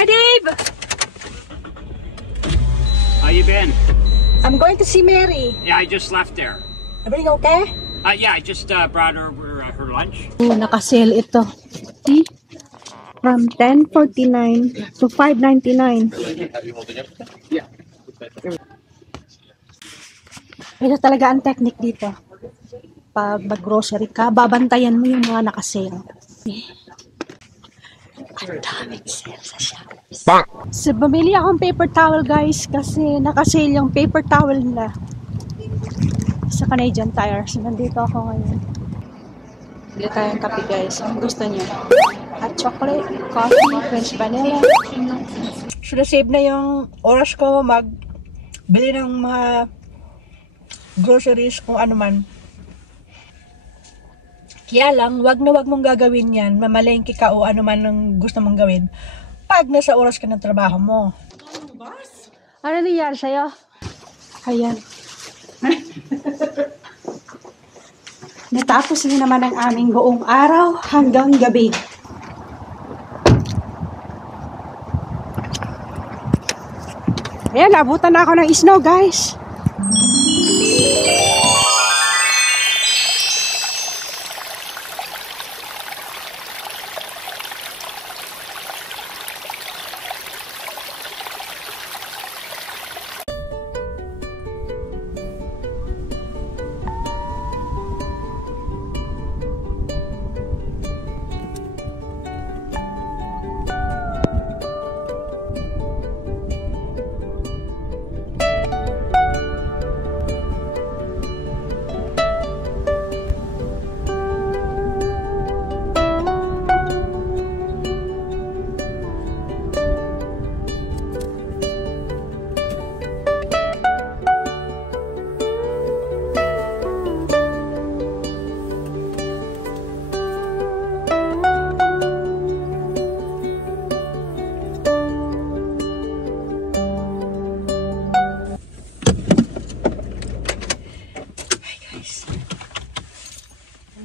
Hi, Dave! How you been? I'm going to see Mary. Yeah, I just left there. Everything okay? Yeah, I just brought her over her lunch. Naka-sale ito. See? From $10.49 to $5.99. Ito talaga ang technique dito. Pag mag-grocery ka, babantayan mo yung mga naka-sale. Ang daming sale sa Shops. So, bumili akong paper towel, guys, kasi naka-sale yung paper towel nila sa Canadian Tire. So, nandito ako ngayon. Bili tayong kape, guys. Ang gusto niyo? Hot chocolate, coffee, French vanilla. So, na-save na yung oras ko mag-bili ng mga groceries kung ano man. Kaya lang, wag na wag mong gagawin yan. Mamalengke ka o ano man ang gusto mong gawin pag nasa oras ka ng trabaho mo. Ano nangyari sa'yo? Ayan. Natapos na naman ang aming buong araw hanggang gabi. Ayan, nabutan na ako ng snow, guys.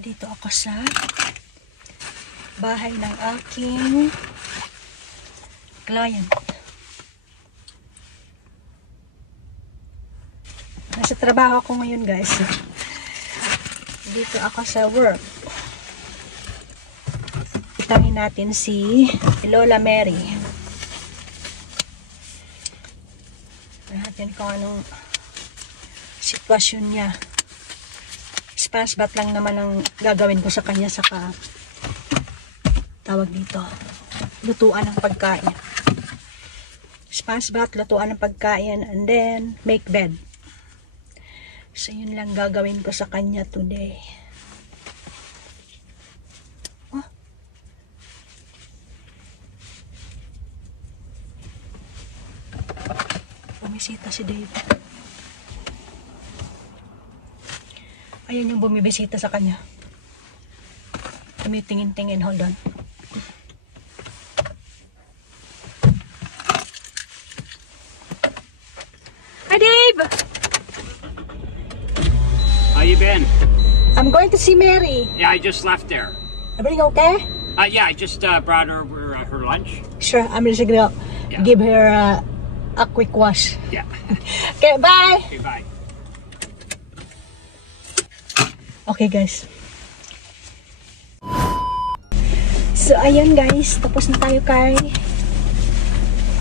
Dito ako sa bahay ng aking client. Nasa trabaho ako ngayon, guys. Dito ako sa work. Itangin natin si Lola Mary. Natin kung anong sitwasyon niya. Spanish bath lang naman ang gagawin ko sa kanya, saka tawag dito, lutuan ng pagkain. Spanish bath, lutuan ng pagkain, and then make bed. So yun lang gagawin ko sa kanya today. Oh. Bumisita si David. Ayun yung bumibisita sa kanya. Tumitingin-tingin. Hold on. Hi, Dave! How you been? I'm going to see Mary. Yeah, I just left there. Everything okay? Yeah, I just brought her over her lunch. Sure, I'm just gonna give her a quick wash. Yeah. Okay, bye! Okay, bye. Okay, guys. So, ayun, guys. Tapos na tayo kay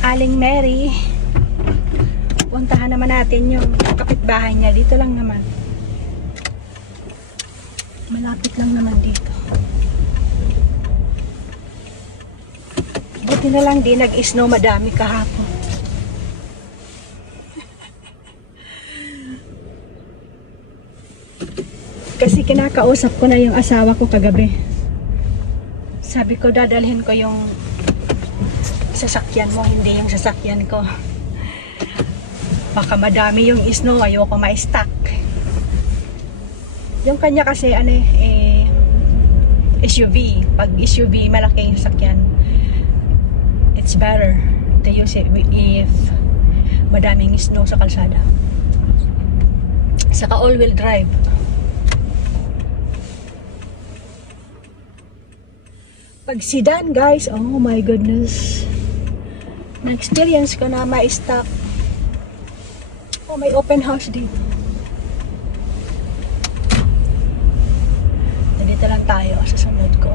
Aling Mary. Puntahan naman natin yung kapitbahay niya. Dito lang naman. Malapit lang naman dito. Buti na lang di nag-snow madami kahapon. Kasi kinakausap ko na yung asawa ko kagabi. Sabi ko, dadalhin ko yung sasakyan mo, hindi yung sasakyan ko. Baka madami yung snow, ayoko ma-stack. Yung kanya kasi, SUV. Pag SUV, malaki yung sasakyan. It's better to use it if madaming snow sa kalsada. Saka all-wheel drive. Pag sedan, guys, oh my goodness. Na-experience ko na ma-stop. Oh, may open house dito. Dito lang tayo sa sunod ko.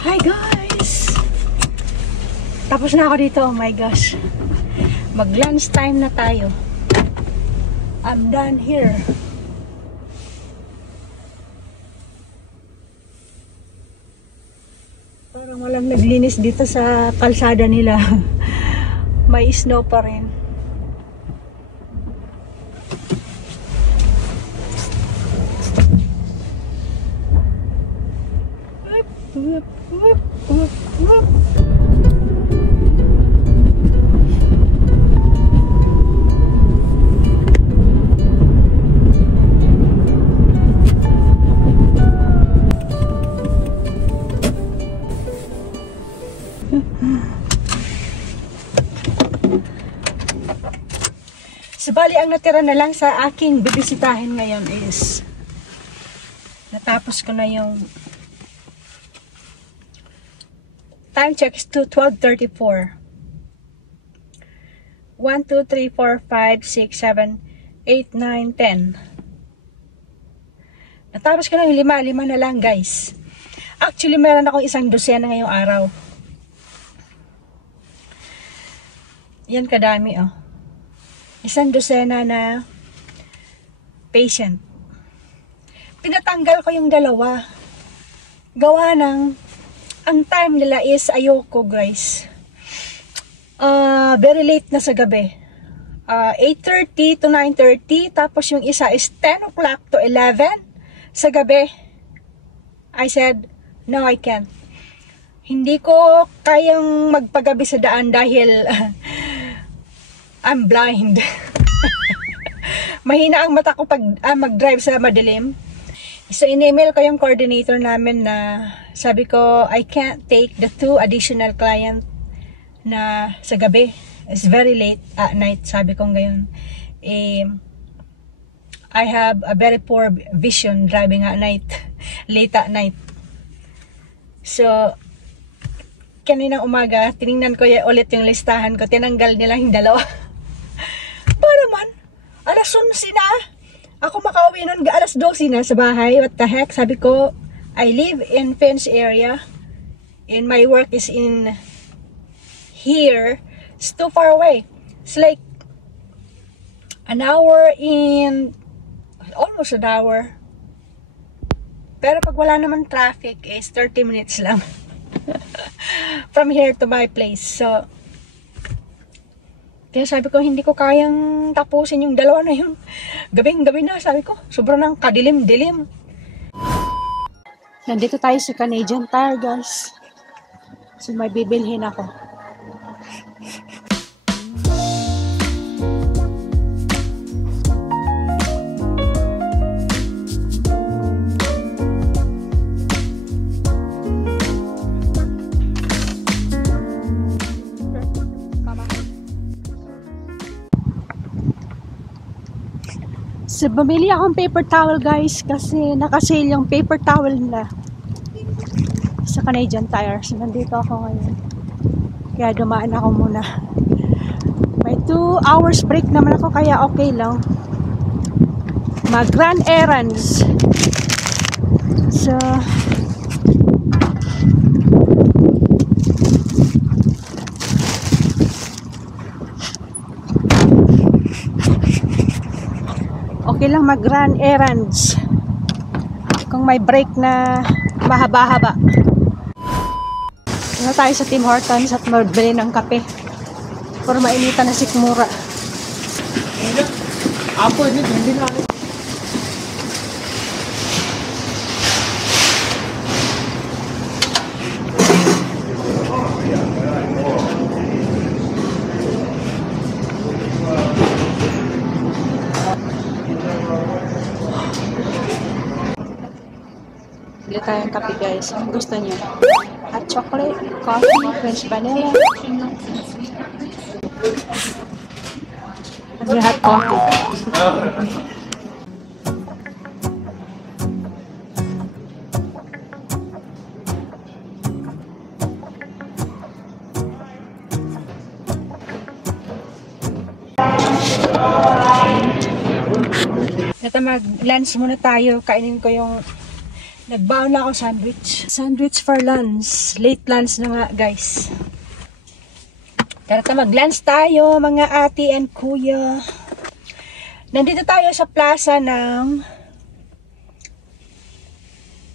Hi guys! Tapos na ako dito, oh my gosh. Mag-lunch time na tayo. I'm done here. Parang walang naglinis dito sa kalsada nila. May snow pa rin. Whoop, whoop, whoop, whoop. Bali, ang natira na lang sa aking bibisitahin ngayon is natapos ko na yung time check is to 12:34. 1, 2, 3, 4, 5, 6, 7, 8, 9, 10. Natapos ko na yung 5 na lang guys. Actually, meron akong 1 dosena ngayong araw. Yan kadami oh. 1 dosena na patient. Pinatanggal ko yung 2. Gawa ng, ang time nila is ayoko guys. Very late na sa gabi. 8:30 to 9:30. Tapos yung isa is 10 o'clock to 11 sa gabi. I said, no I can't. Hindi ko kayang magpagabi sa daan dahil I'm blind. Mahina ang mata ko pag mag-drive sa madilim. So, in-email ko yung coordinator namin na sabi ko, I can't take the 2 additional client na sa gabi. It's very late at night. Sabi ko ngayon. I have a very poor vision driving at night. Late at night. So, kaninang umaga, tiningnan ko ulit yung listahan ko. Tinanggal nila yung 2. Para man, alas 11 na. Ako makauwi nun, alas 12 na sa bahay. What the heck? Sabi ko, I live in Pence area. And my work is in here. It's too far away. It's like an hour in, almost an hour. Pero pag wala naman traffic, is 30 minutes lang. From here to my place. So, kaya sabi ko, hindi ko kayang tapusin yung 2 na yung gabing-gabi na. Sabi ko, sobrang nang kadilim-dilim. Nandito tayo sa Canadian Tire, guys. So, may bibilhin ako. So, bumili akong paper towel guys kasi naka-sale yung paper towel nila sa Canadian Tire. So, nandito ako ngayon. Kaya dumaan ako muna. May 2 hours break naman ako kaya okay lang. Mag-run errands. So, okay lang mag-run errands kung may break na mahaba-haba. Ano tayo sa Tim Hortons at magbili ng kape para mainitan na sikmura. Apo, hindi na. Bili tayong kape guys. Ang gusto niyo? Hot chocolate, coffee, French vanilla. May hot coffee. Ito, mag-lunch muna tayo. Kainin ko yung nagbaon na ako sandwich. Sandwich for lunch. Late lunch na nga, guys. Tara, mag-lunch tayo, mga ate and kuya. Nandito tayo sa plaza ng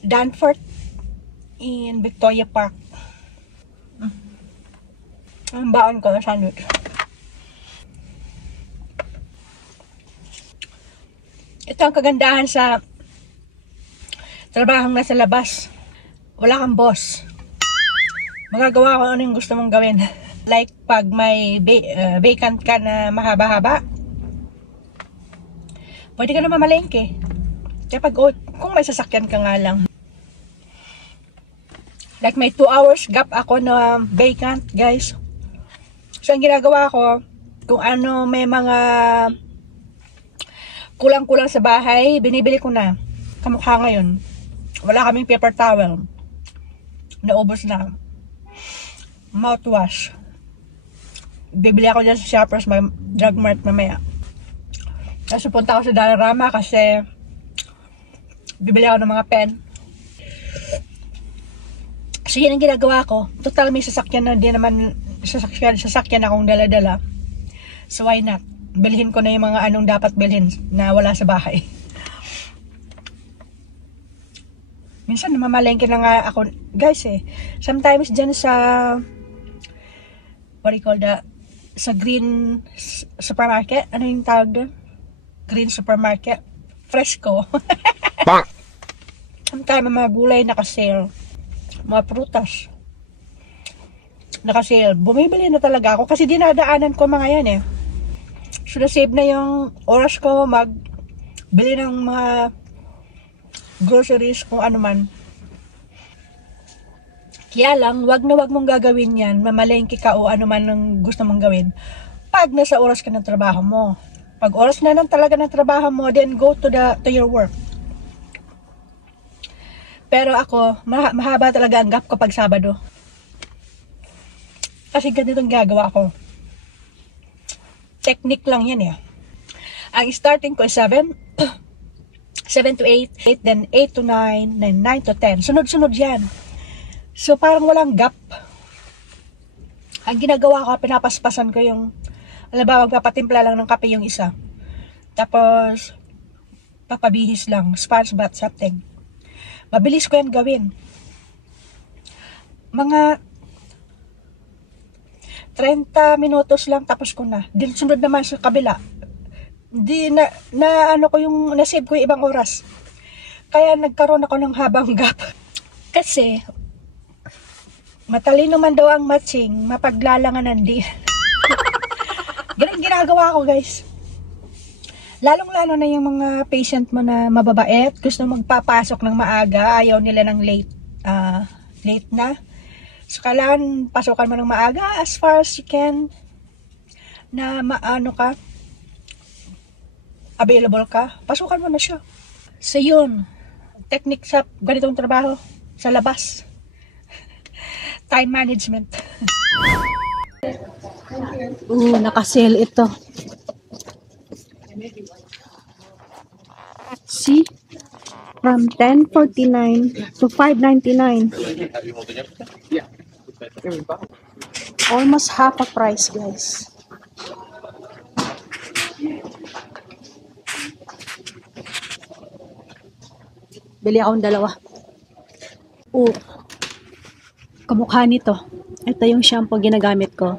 Danforth in Victoria Park. Ang baon ko na sandwich. Ito ang kagandahan sa trabahong nasa labas. Wala kang boss. Magagawa ko ano yung gusto mong gawin. Like pag may vacant ka na mahaba-haba, pwede ka na mamalengke. Kaya pag kung may sasakyan ka nga lang. Like may 2 hours gap ako na vacant, guys. So ang ginagawa ko, kung ano may mga kulang-kulang sa bahay, binibili ko na. Kamukha ngayon. Wala kaming paper towel. Naubos na. Mouthwash. Bibili ako dyan sa Shoppers Drug Mart mamaya. Tapos punta ako sa Dollarama kasi bibili ako ng mga pen. So yun ang ginagawa ko. Total may sasakyan na, di naman sasakyan akong dala-dala. So why not? Bilhin ko na yung mga anong dapat bilhin na wala sa bahay. Minsan namamalengke na nga ako, guys eh. Sometimes dyan sa what do you call that? Sa green supermarket. Ano yung tawag doon? Green supermarket. Fresco. Sometimes mga gulay naka-sale. Mga prutas naka-sale. Bumibili na talaga ako kasi dinadaanan ko mga yan eh. So, na-save na yung oras ko magbili ng mga groceries kung ano man. Kaya lang, wag na wag mong gagawin yan. Mamalengke ka o ano man ang gusto mong gawin. Pag nasa oras ka ng trabaho mo. Pag oras na lang talaga ng trabaho mo, then go to your work. Pero ako, mahaba talaga ang gap kapag Sabado. Kasi ganitong gagawa ko. Technique lang yan eh. Ang starting ko is 7 to 8, then 8 to 9, then 9 to 10. Sunod-sunod yan. So parang walang gap. Ang ginagawa ko, pinapaspasan ko yung, alam ba, magpapatimpla lang ng kape yung isa. Tapos, papabihis lang, sponge bath, something. Mabilis ko yan gawin. Mga 30 minutos lang tapos ko na. Din sunod naman sa kabila. Di na ano ko yung nasave ko yung ibang oras. Kaya nagkaroon ako ng habang gap. Kasi matalino man daw ang matching, mapaglalanganan din. Ganun ginagawa ko, guys. Lalong-lalo na yung mga patient mo na mababait, gusto magpapasok ng maaga, ayaw nila ng late na. So, kailangan pasukan mo ng maaga as far as you can na maano ka, available ka, pasukan mo na siya. So, yun. Technique sa ganitong trabaho sa labas. Time management. Naka-sale ito. See? From 10.49 to 5.99. Almost half a price, guys. Bili akong dalawa. Kamukha nito. Ito yung shampoo ginagamit ko.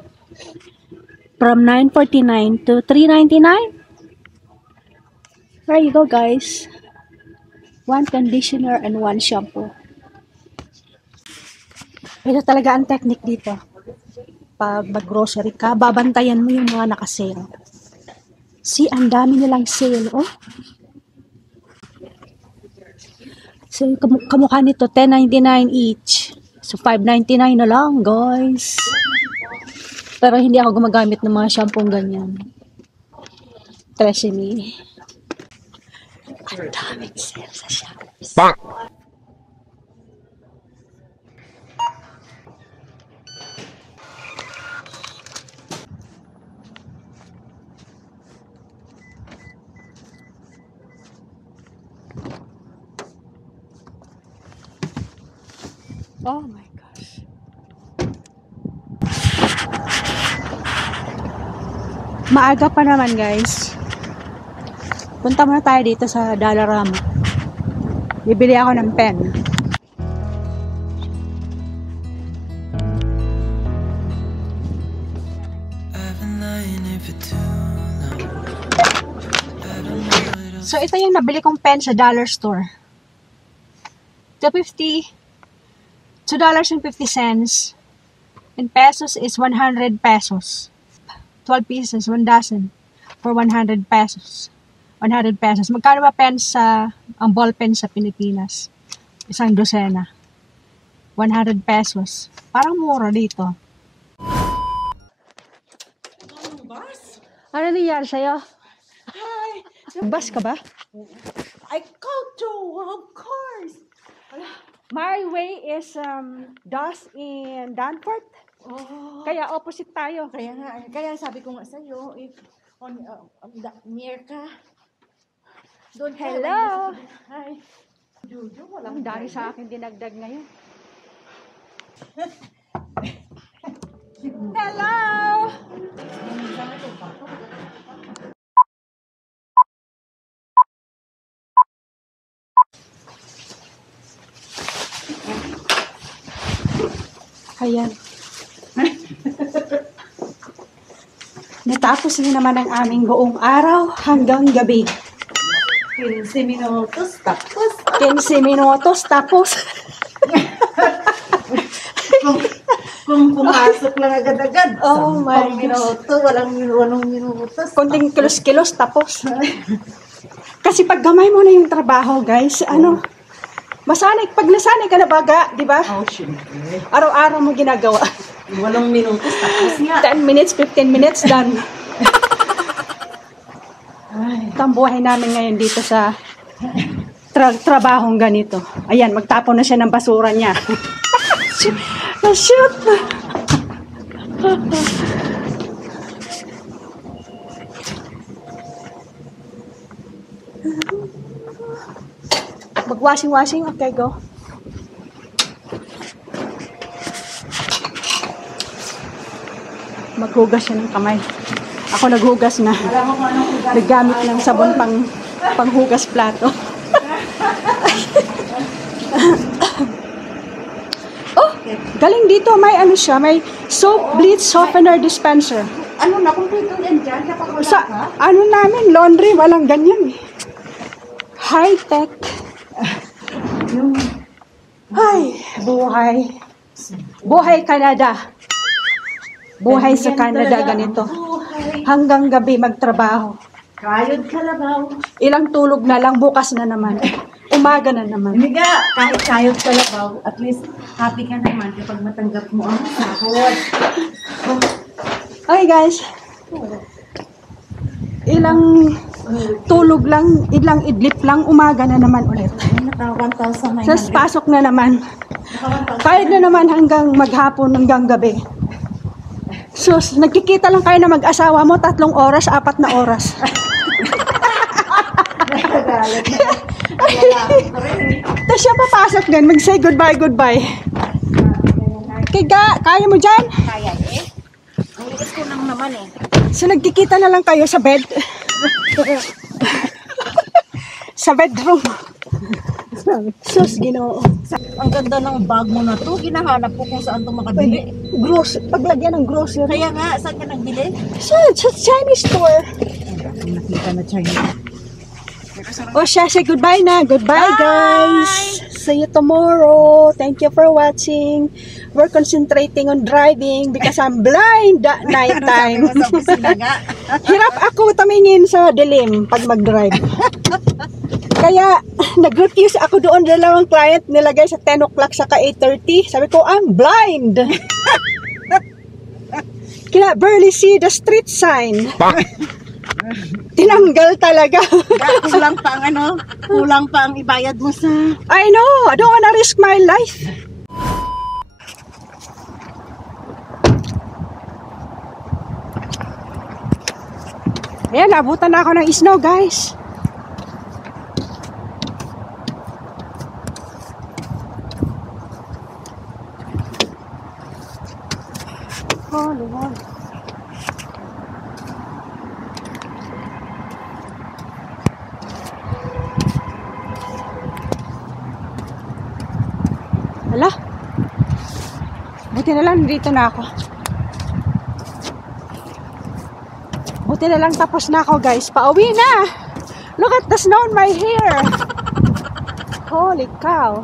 From 9.49 to 3.99. There you go, guys. 1 conditioner and 1 shampoo. Ito talaga ang technique dito. Pag mag-grocery ka, babantayan mo yung mga naka-sale. See, ang dami nilang sale, oh. So, kamukha nito, $10.99 each. So, $5.99 na lang, guys. Pero hindi ako gumagamit ng mga shampoo ganyan. Tresemme. Ang daming sale sa shops. Oh my gosh. Maaga pa naman, guys. Punta muna tayo dito sa Dollarama. Bibili ako ng pen. So, ito yung nabili kong pen sa dollar store. $2.50. $2.50. In pesos is 100 pesos. 12 pieces, 1 dozen. For 100 pesos. 100 pesos. Magkano ba pen sa, ang ball pen sa Pilipinas? Isang dosena. 100 pesos. Parang mura dito. Ano nangyari sa'yo? Hi. Bus ka ba? I called to, of course. My way is Das in Danforth. Oh, Kaya opposite tayo. kaya sabi ko nga sa'yo, if near ka, doon ka. Hello. Hi. Jojo, Ang dami sa akin dinagdag ngayon. Hello! Ayan. Natapos na naman ang aming buong araw hanggang gabi. 15 minutos, tapos 15 minutos tapos. kung pumasok lang agad-agad. Oh my 10 minuto, walang minutos. Konting kilos-kilos tapos. Kasi pag gamay mo na yung trabaho, guys, masanay, pag nasanay ka na baga, di ba? Oh, syempre. Araw-araw mo ginagawa. 8 minutos, tapos nga. 10 minutes, 15 minutes, done. Ito ang buhay namin ngayon dito sa trabahong ganito. Ayan, magtapon na siya ng basura niya. Shoot! Mag-washing. Okay, go. Maghugas siya ng kamay. Ako naghugas na. Naggamit ng sabon panghugas plato. Oh, galing dito. May siya. May soap, bleach, softener, dispenser. Na kumpleto yan dyan? Kapag wala Sa, ka? namin, laundry, walang ganyan eh. High-tech. Ay, buhay. Buhay Canada. Buhay sa Canada, ganito. Buhay. Hanggang gabi magtrabaho. Kayod kalabaw. Ilang tulog na lang, bukas na naman. Umaga na naman. Hindi nga, kahit kayod kalabaw, at least happy ka naman kapag matanggap mo ang sahod. Okay guys, ilang tulog lang, ilang idlip lang, umaga na naman ulit. Naka 1,900. Tapos pasok na naman. Kahit na naman hanggang maghapon, hanggang gabi. So, nagkikita lang kayo na mag-asawa mo, 3 oras, 4 na oras. Nagagalit na. Tapos siya papasok din, mag-say goodbye. Kaya mo dyan? Kaya eh. Ang liit ko lang naman eh. So, nagkikita na lang kayo sa bed. Sa bedroom. Sus, Ginoo. Ang ganda ng bag mo na to. Ginahanap ko kung saan ito makabili. Paglagyan ng grocery. Kaya nga, saan ka nagbili? Sa Chinese store. Nakita na China. O siya, say goodbye na. Goodbye, guys. See you tomorrow. Thank you for watching. We're concentrating on driving because I'm blind at night time. Sa kusina nga. Hirap ako tumingin sa dilim pag mag-drive. Kaya, nag-refuse ako doon, 2 client nilagay sa 10 o'clock saka 8:30. Sabi ko, I'm blind. Cannot barely see the street sign. Tinanggal talaga. Kulang pa ang ibayad mo sa... I know, I don't wanna risk my life. Ayan, nabutan na ako ng snow, guys. Holy moly. Hala, buti na lang dito na ako. Buti na lang tapos na ako, guys. Pauwi na. Look at the snow in my hair. Holy cow.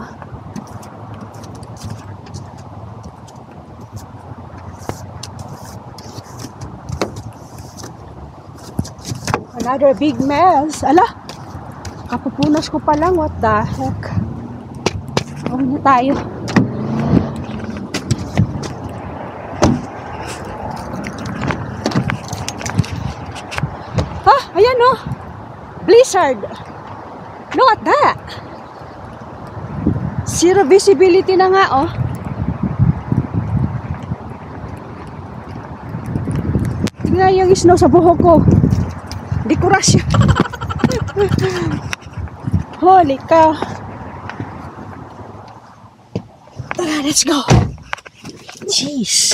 Another big mess. Ala, kapupunas ko pa lang. What the heck. Pauwi na tayo. Ayan oh, blizzard. Look at that. Zero visibility na nga oh. Tingnan yung snow sa buhok ko. Dekorasyon. Holy cow. Tara, let's go. Jeez.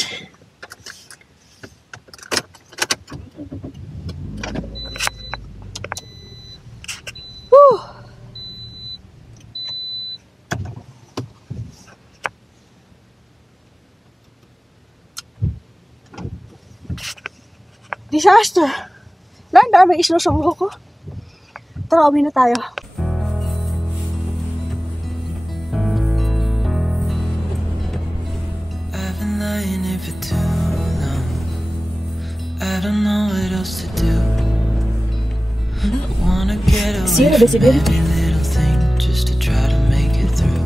Disaster! Landa, may islo sa buhok ko. Tara, uwi na tayo. I've been lying here for too long. I don't know what else to do. I wanna get away from every little thing just to try to make it through.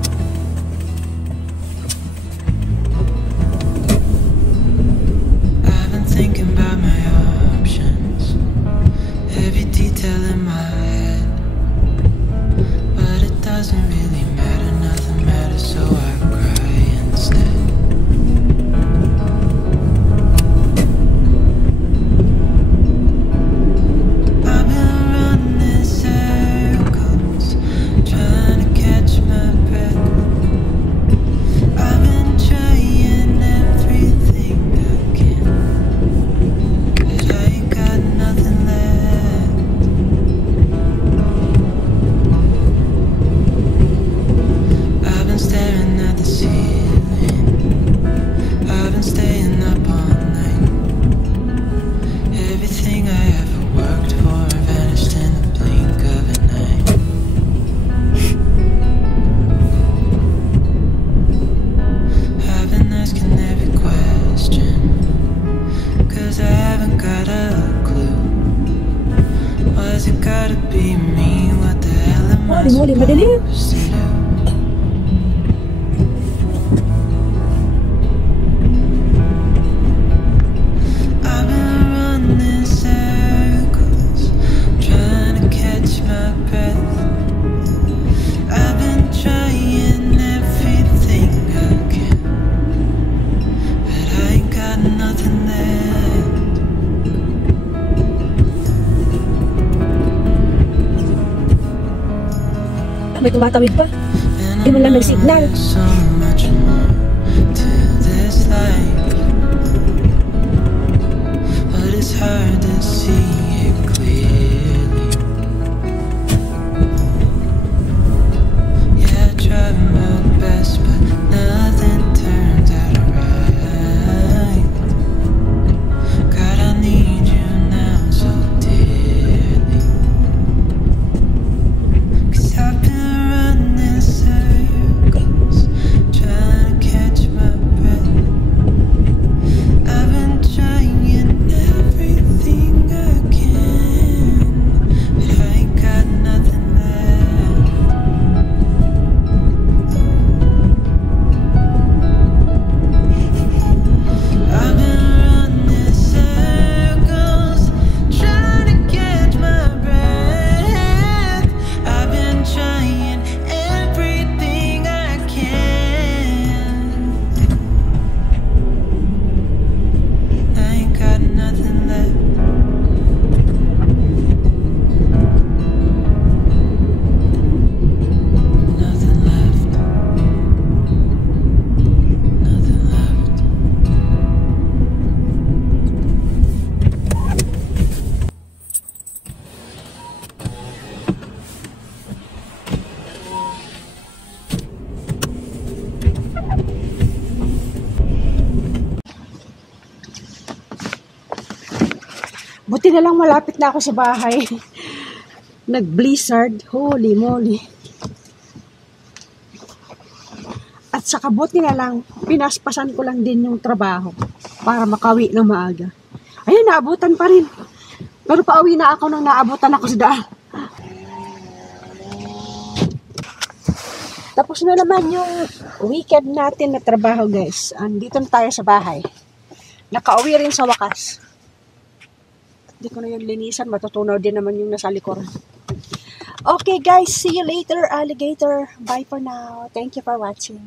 I've been thinking about my options, every detail in my head, but it doesn't really matter, nothing matters, so I cry instead. I've been running circles, trying to catch my breath. I've been trying everything I can, but I ain't got nothing left. I've been staring at the ceiling, I've been staying up all night. Everything I ever worked for vanished in the blink of an eye. I've been asking every question, 'cause I haven't got a clue. Why's it gotta be me? What the hell am I supposed to do? I've been running circles, trying to catch my breath. I've been trying everything I can, but I ain't got nothing left. May tumatawid pa. And Di man lang nagsignal. there's so much more to this life, but it's hard to see it clearly. Yeah, I tried my best, but nothing turns out right. God, I need you now so dearly, 'cause I've been running circles, trying to catch my breath. I've been trying everything I can, Buti na lang malapit na ako sa bahay. Nag-blizzard. Holy moly. At saka buti na lang, pinaspasan ko lang din yung trabaho para makawi ng maaga. Ayun, naabutan pa rin. Pero pauwi na ako nang naabutan ako sa daan. Tapos na naman yung weekend natin na trabaho, guys. Andito na tayo sa bahay. Nakauwi rin sa wakas. Hindi ko na yung linisan. Matutunaw din naman yung nasa likuran. Okay, guys. See you later, alligator. Bye for now. Thank you for watching.